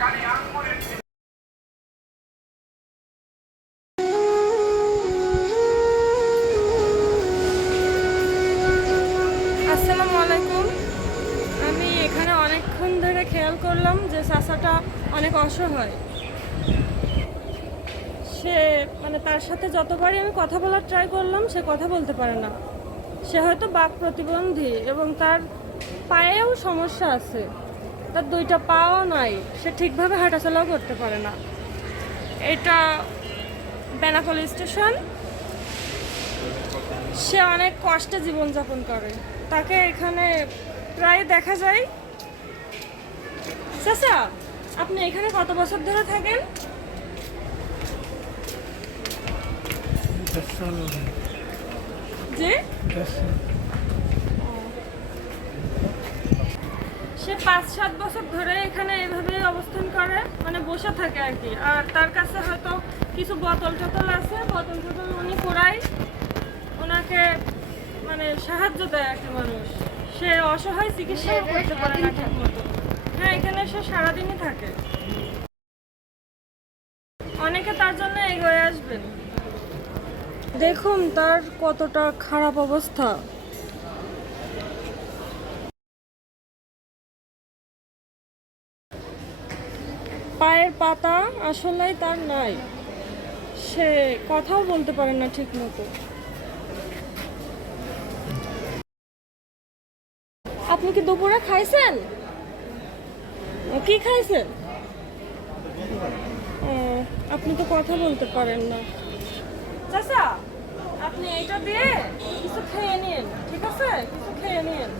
আসসালামু আলাইকুম। আমি এখানে অনেকক্ষণ ধরে খেয়াল করলাম যে চাষাটা অনেক অসহায়। সে মানে তার সাথে যতবারই আমি কথা বলার ট্রাই করলাম, সে কথা বলতে পারে না। সে হয়তো বাক প্রতিবন্ধী এবং তার পায়েও সমস্যা আছে। তার দুইটা পাও নাই সে ঠিকভাবে হাঁটাচলাও করতে পারে না। এটা বেনাপোল স্টেশন। সে অনেক কষ্টে জীবনযাপন করে। তাকে এখানে প্রায় দেখা যায়। চাচা আপনি এখানে কত বছর ধরে থাকেন? যে সে পাঁচ, সাত বছর ধরে এখানে এভাবে অবস্থান করে মানে বসে থাকে আর কি। আর তার কাছে হয়তো কিছু বোতল টোতল আছে, বোতল টোতল উনি পুরাই ওনাকে মানে সাহায্য দেয় আর কি মানুষ। সে অসহায় চিকিৎসা করতে পারে না ঠিক মতো। হ্যাঁ এখানে সে সারাদিনই থাকে। অনেকে তার জন্য এগিয়ে আসবেন। দেখুন তার কতটা খারাপ অবস্থা। পায়ের পাতা আসলেই তার নাই। সে কথাও বলতে পারে না ঠিক মতো আপনি কি দুপুরে খাইছেন? কি খাইছেন? আপনি তো কথা বলতে পারেন না। চাচা, আপনি এইটা দিয়ে কিছু খেয়ে নিন, ঠিক আছে? কিছু খেয়ে নিন